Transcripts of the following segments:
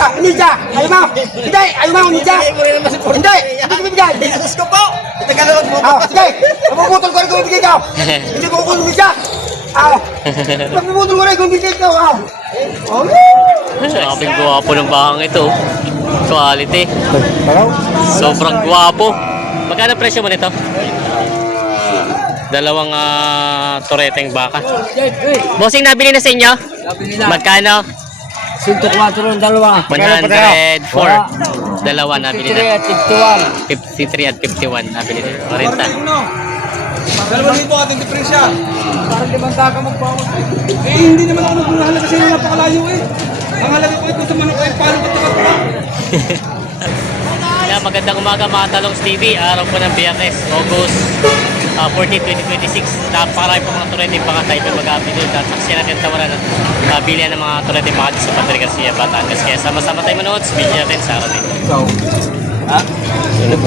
ka. Ninja! Ayaw mo! Hindi! Ayaw mo! Ninja! Hindi! Hindi ko bibigay! Diyos ko po! Itagalawag mo Ah, sige! Mapuputol ko rin kung bibigay ka! Hindi ko kung Ninja! Ah! Mapuputol ko rin kung bibigay ka! Ah! Sabing gwapo ng bahang ito. Quality. Sobrang gwapo. Magkano presyo mo nito? Dalawang tureteng baka. Bossing, nabili na sa inyo? Magkano? 104 ang dalawa. 104. Dalawa nabili na. 53 at 51. 53 at 51 nabili na. 40. 2,000 ating diferensya. Parang limang taka magpawag. Eh, hindi naman ako nagmahal kasi napakalayo eh. Ang halaga ko ito sa manok ay paano ba ito? Kaya magandang umaga mga Talongs TV. Araw po ng Biyernes, August 14, 2026. Napakarami po mga turete baka tayo po mag-update doon. At saksiyan natin tawaran at bilihan ng mga turete baka sa Padre Garcia, Batangas. Kaya sama-sama tayo manood. Video natin sa araw nito. Ha? Yun,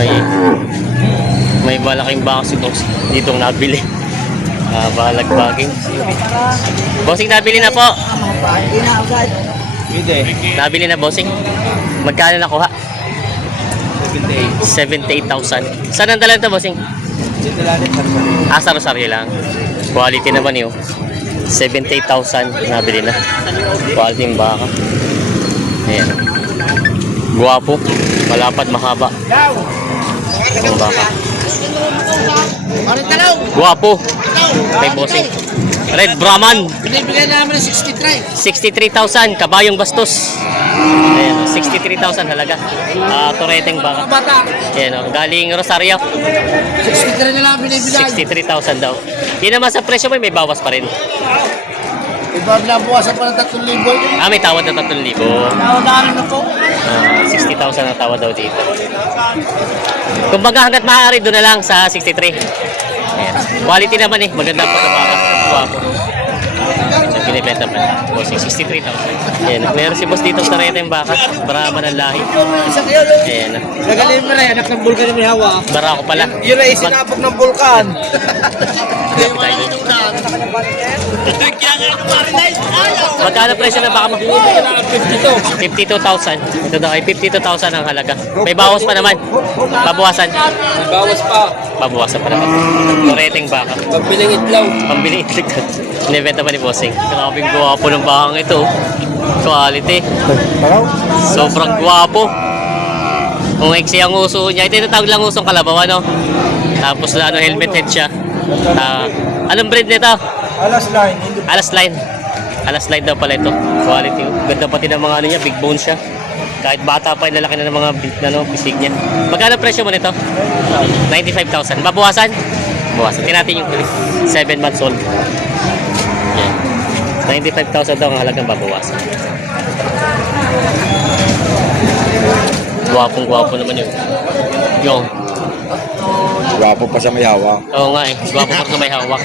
may malaking baka si Boss ditong nabili. Balagbaging. Bossing, nabili na po. Hindi na agad. Nabili na, Bossing. Magkano nakuha? 78,000. Saan ang dala ito, Bossing? Dito lang din. Sa Rosario lang. Quality naman yun. 78,000 nabili na. Quality yung baka. Ayan. Guwapo. Malapad, mahaba. Ang baka. Guwapo. Kay Bossing. Red Brahman. Binibigyan namin ng 63. 63,000. Kabayong bastos. Ayan, 63,000 halaga. Tureteng baka. Bata. Ayan, galing Rosario. 63 nila ang binibigyan. 63,000 daw. Yun naman sa presyo mo, may bawas pa rin. Iba na buwasan pa ng 3,000. May tawad na 3,000. Naunaan na po. 60,000 ang tawad daw dito. Kumbaga hanggat maaari, doon na lang sa 63. Ayan. Quality naman eh. Maganda po sa baka. Guwapo. Binibenta pa na. Bossing, 63,000. Ayan. Meron si boss dito sa reta yung baka. Brahman ang lahi. Ayan. Nagaling mo na yan. Anak ng bulkan na may hawak. Barako pala. Yun ay sinapok ng bulkan. Magkano presyo na baka mo? 52,000. Ito daw ay 52,000 ang halaga. May bawas pa naman. Babawasan. Bawas pa. Babawasan pa naman. Tureteng baka. Pagbiling itlaw. Pambili itlog. Inibenta pa ni Bossing. Grabe guwapo ng bakang ito. Quality. Sobrang guwapo. Kung eksi ang uso niya, ito tinatawag lang usong kalabaw, ano? Tapos na helmet head siya. Anong breed nito? Alas line. Alas line. Alas line daw pala ito. Quality. Ganda pati ng mga ano niya, big bone siya. Kahit bata pa, lalaki na ng mga pisig niya. Magkano presyo mo nito? 95,000. Babawasan? Bawasan. Tinatin yung 7 months old. Yan. 95,000 daw ang halagang babawasan. Guwapong-guwapo naman yun. Yung. Gwapo pa sa may hawak. Oo nga eh. Guwapo pa sa may hawak.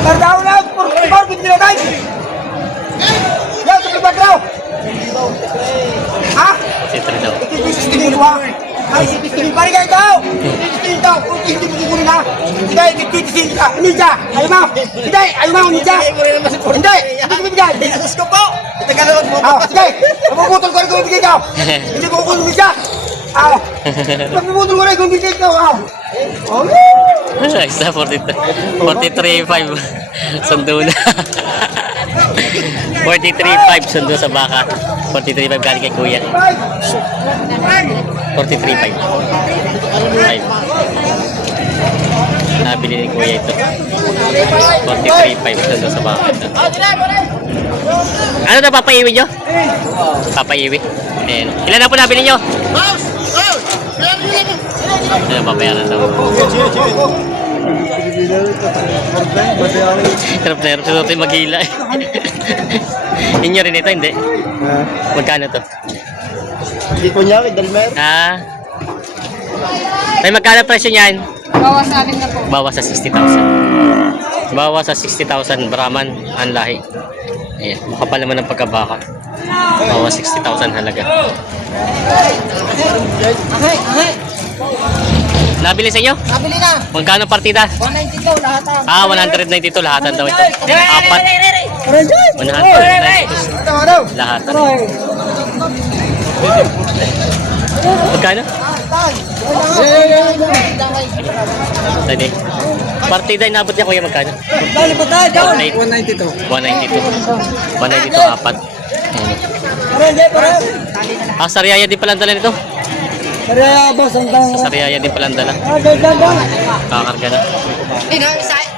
Tardaw na! Por bibili na tayo! Yan! Ito ba daw? Ha? Siyempre daw. Ikikisistingin ko ha! Ay, ikikisistingin! Pari kayo daw! Ikikisistingin daw! Kung hindi mo kukunin ha! Hindi! Ikikisistingin ka! Ninja! Ayaw mo! Hindi! Ayaw mo! Ninja! Hindi! Hindi ko bibigay! Diyos ko po! Itagalawag mo. Ah, sige! Mapuputol ko rin kung bibigay ka! Hindi ko kukunin Ninja! Ah! Mapuputol ko rin kung bibigay ka! Ah! Isa 43.5 sundo na. 43.5 sundo sa baka. 43.5 galing kay kuya. 43.5 nabili ni kuya ito. 43.5 sundo sa baka ito. Ano na papaiwi nyo? Papaiwi. Ayan. Ilan na po nabili nyo? Ano papayaran daw? Hirap na hirap sa natin maghila. Inyo rin ito, hindi? Magkano to? Hindi ko niya, Dalmer. May magkano presyo niyan? Bawas sa akin na po. Bawas sa 60,000. Bawas sa 60,000 Brahman ang lahi. Ayan, makapal naman ang pagkabaka. Bawas 60,000 halaga. Nabili sa inyo? Nabili na. Magkano partida? 192 lahat. 192 lahatan daw ito. Apat. 192 lahatan. Magkano? Tadi. Partida inabot niya kuya magkano? 192. 192 apat. Ah, Sariaya din pala ang dala nito. Sa Sariaya din pala ang dala. Kakarga na.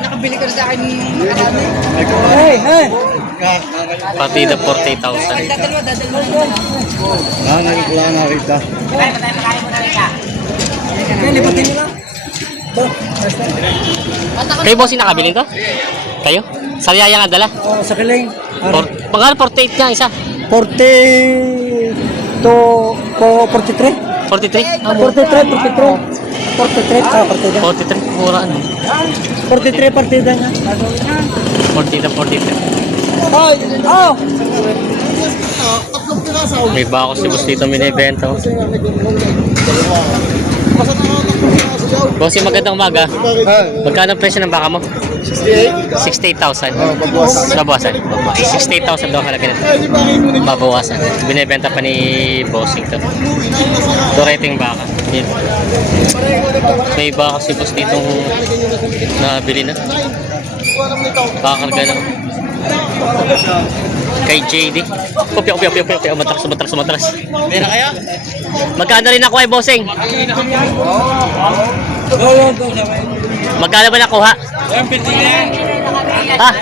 Nakabili ko na sa akin. Partida 48,000. Nakita. Kayo bossing nakabili to? Kayo? Sariaya nga dala. Sa kiling. Pangal 48 nga isa. 40 to 43. 43? 43. 43 mura ano. 43 partida na. 43. Hoy! Oh! May bako si boss dito minibenta. Oh. Bossing magandang umaga. Magkano ang presyo ng baka mo? 68,000. Babawasan. 68,000 daw halaga nito. Babawasan. Binibenta pa ni Bossing to. Dorating baka. Yan. May baka si boss dito nabili na. Kakarga na. Kay JD. Kopya. Matras. Pera kaya? Magkano rin ako ay Bossing? Magkano ba nakuha? Ha?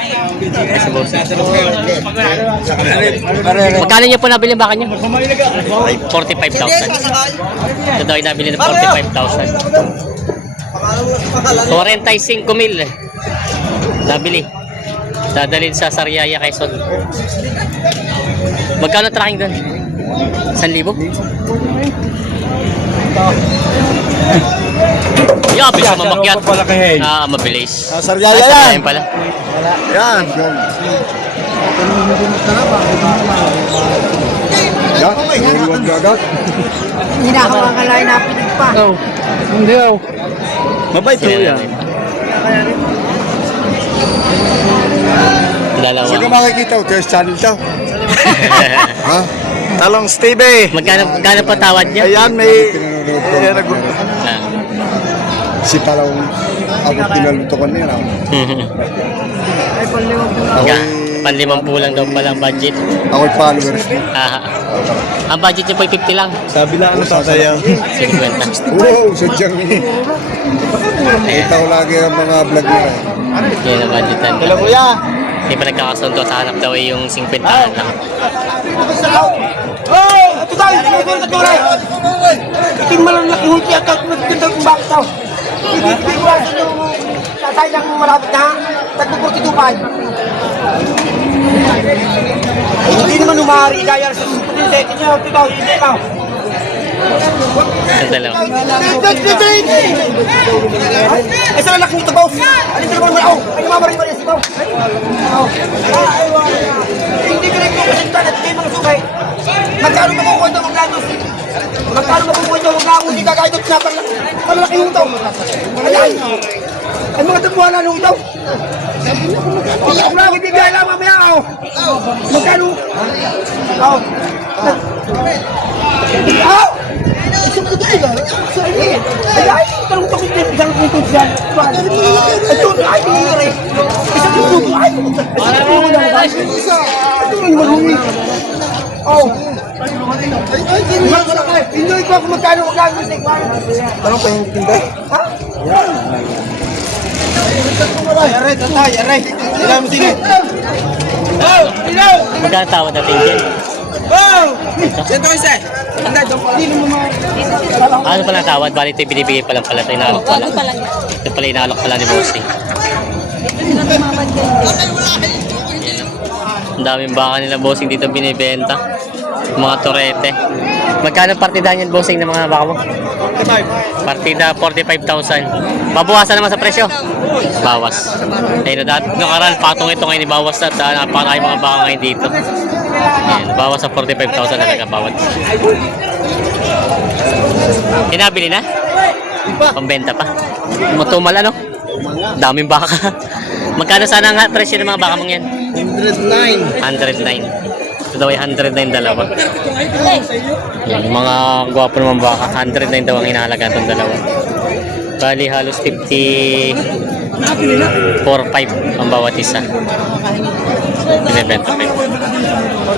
Si Bossing. Magkano niya po nabili baka niya? 45,000. Ito daw ay nabili na 45,000. 45,000 nabili. Dadalhin sa Sariaya, Quezon. Magkano tracking doon? 1,000? Yeah, bisa mamakyat. Ah, mabilis. Sariaya yan. Pala. Yan. Hinahawang ka lang napinig pa. Hindi ako. Mabait po yan. Dalawa. Saan ka makikita ko? Kaya channel daw. Ha? Talong Steve. Magkano pa tawad niya? Ayan, may... Ah. Si Talong. Ako pinaluto ko nila. Panlimang pulang daw pala ang budget. Ako'y followers. Ah. Ang budget niya po ay 50 lang. Sabi lang ano sasayaw. 50. Wow, sadyang eh. Kita ko lagi ang mga vlog nila. Yan ang budgetan. Hello kuya. Hindi pa nagkakasundo sa hanap daw ay yung 50 lang. Oh! Ito tayo! Ito tayo! Tingin mo lang laki hulki at maganda kong bakit tao. Iwasan yung tatay lang malapit na tagpo-42 hindi naman umari gaya sa susunod second niya. Ito tayo! Hindi pa! Ang dalawa. Ay, sa lalaki nito, boss! Alin ka naman ako? Ay, namamarin-marin si boss! Hindi ka rin kukusintan at may mga sukay. Magkano makukuha ito ang grados? Magkano makukuha ito ang grados? Hindi kakahit ito na palaki yung ito. Ayan! Ay, mga tabuhan na nung ito. Hindi ako lang, ibigay lang mamaya ako. Magkano? Ako. Ako! Isang putay lang. Ay, tanong ko kung isang putay dyan. Ito, ay, hindi rin. Isang putay. Ay, ito lang marumi. Oh. Hindi ko ako magkano magkano. Tanong pa yung tinda? Ha? Aray, tatay, aray. Ilan mo sige. Oh, ilaw. Magkano tawad natin dyan? Oh! Sento isa. Hindi, doon pala. Hindi mo Ano pala tawad? Bali ito binibigay pa lang pala. Ito inaalok pala. Ito pala inaalok pala ni Bossing. Ang daming baka nila Bossing dito binibenta. Mga torete. Magkano partida niyan Bossing ng mga baka mo? Partida 45,000. Babawasan naman sa presyo? Bawas. Ayun na dati. Nakaraan patong ito ngayon ibawas na. Napakarami mga baka ngayon dito. Ayan, bawas sa 45,000 na nagkabawat. Pinabili na? Pambenta pa. Matumal ano? Daming baka. Magkano sana nga presyo ng mga baka mong yan? 109. 109. daw ay 100 na yung dalawa. Yan, mga gwapo naman baka, 100 na yung daw ang hinahalaga itong dalawa. Bali halos 54.5 ang bawat isa. Binibenta pa yun.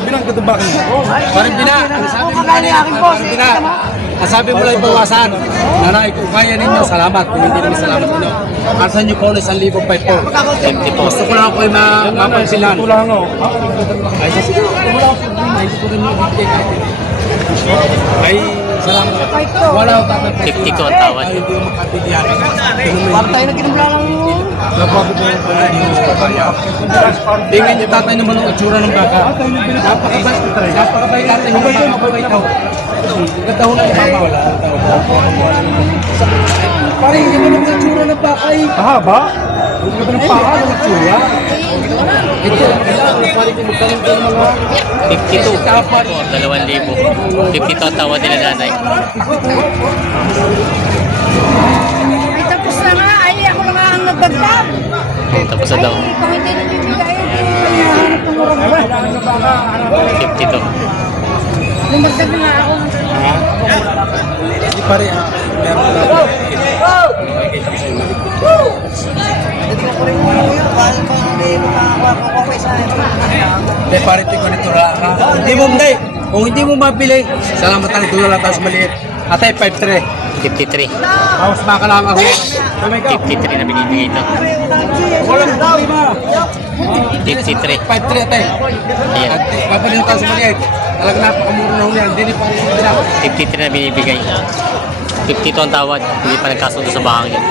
Bilang katubakan mo. Parang bina. Ang sabi mo kanina, parang bina. Ang sabi mo lang bawasan. Nanay, kung kaya ninyo, salamat. Kung hindi namin salamat ninyo. Arsan nyo po ulit 1,000 pa po. 50 po. Gusto ko lang ako yung mapagsilan. Ito lang ako. Ay, sige. Wala ako problema. Hindi ko rin mabigay natin. Ay, salamat. Wala ako tatapos. 52 ang tawad. Ay, hindi ko makabigyan. Parang tayo nagkinambla lang. Tingnan niyo tatay naman ang itsura ng baka. Napakabay tatay ng baka. Mababay daw. Ganda ho lang yung baka. Pare, hindi mo lang ang itsura ng baka ay. Haba? Hindi ka ba ng baka ng itsura? Ito, pare ko magkaroon ka ng mga 52 po, 2,000. 52 ang tawad nila nanay. Ay, tapos na nga. Ay, ako na nga ang nagbagdam. Tapos na daw. Ay, kung hindi ninyo bigay, hanap ng murang. 52. Lumagdag na nga ako. Hindi pare, meron na. Hindi pare, tingnan nito lang. Hindi mo, hindi. Kung hindi mo mabili, salamat lang ito lang tapos maliit. Atay, 5-3. 53. Tapos baka lang ako. 53 na binibigay ito. Walang problema. 53. 5-3 atay. Ayan. At papalit tayo sa maliit. Talaga napakamura na yan. Hindi pa rin sila. 53 na binibigay. 52 ang tawad. Hindi pa nagkasundo sa bahang yun.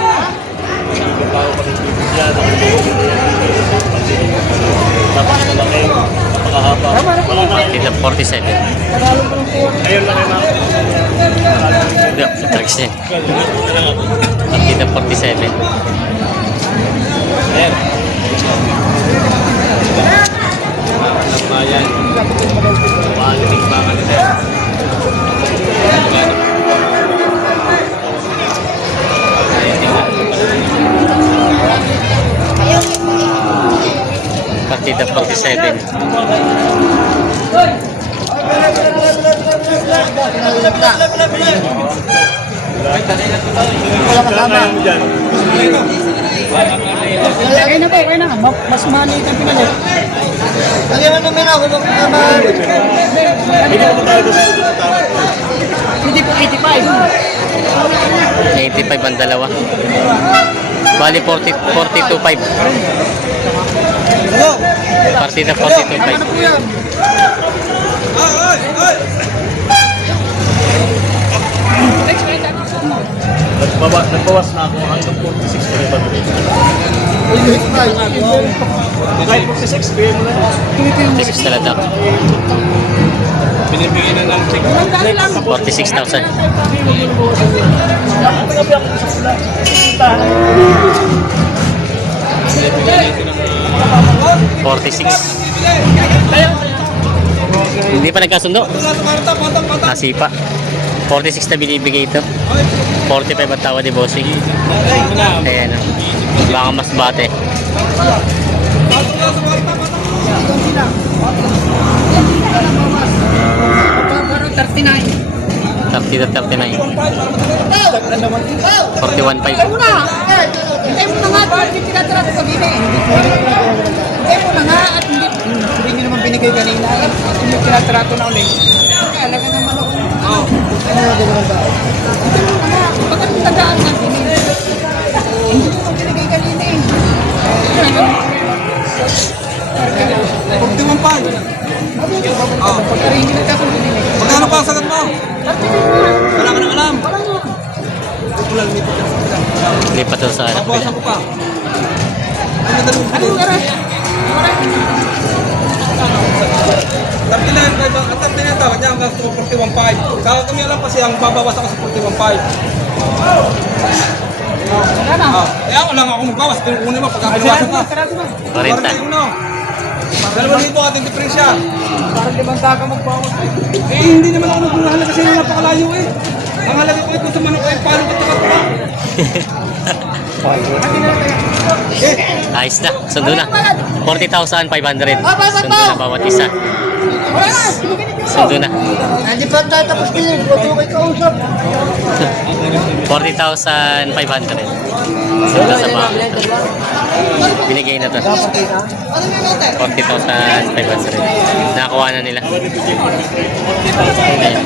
Tita 47. Hindi, tracks niya. Tita 47. Partida 47. Kaya na po, kaya na. Mas mali ka pinalit. Kalihan namin ako mag-amahal. Hindi po 85. 85 ang dalawa. Bali 42.5. Partida 42.5. Nagbawas na ako hanggang 46 ko rin ba? Kahit 46, bigay mo na. 46 talaga. Binibigay na ng check. 46,000. Hindi pa nagkasundo. Nasipa. 46 na binibigay ito. 45 ang tawad ni Bossing. Ayan. Baka mas bate. Pero 39. 30 to 39. 41.5. Hintay mo na. Hintay mo na nga. Hindi tinatara sa gini. Hintay mo na nga. At hindi nyo naman binigay kanina. At hindi tinatrato na ulit. Alaga naman ako. Oo. Hintay mo na nga. Bakit tagaan na gini? Hindi mo naman binigay kanina eh. Pagdiman pa. Hindi nagkasundo din eh. Magkano pa ang sagat mo? Wala ka nang alam. Lipat to sa anak Bawasan nila. ko pa. Ano na dalawang Anong oras? Tapos na tawag niya hanggang 41.5. Kaya kami alam kasi ang babawas ako sa 41.5. Wala na. Kaya wala nga ako magbawas. Pero kunin mo pagkakabawasan ka. 40. 2,000 ating diferensya. Parang limang taka magbawas. Eh, hindi naman ako nagmahal kasi napakalayo eh. Ang halaga ko ito sa manok ay paano ka takot. Ayos na. Sundo na. 40,500. Sundo na bawat isa. Sundo na. Hindi pa tayo tapos din. Huwag mo kayo kausap. 40,500. Sundo sa baka. Binigay na to. 40,500. Nakakuha na nila. Ayan.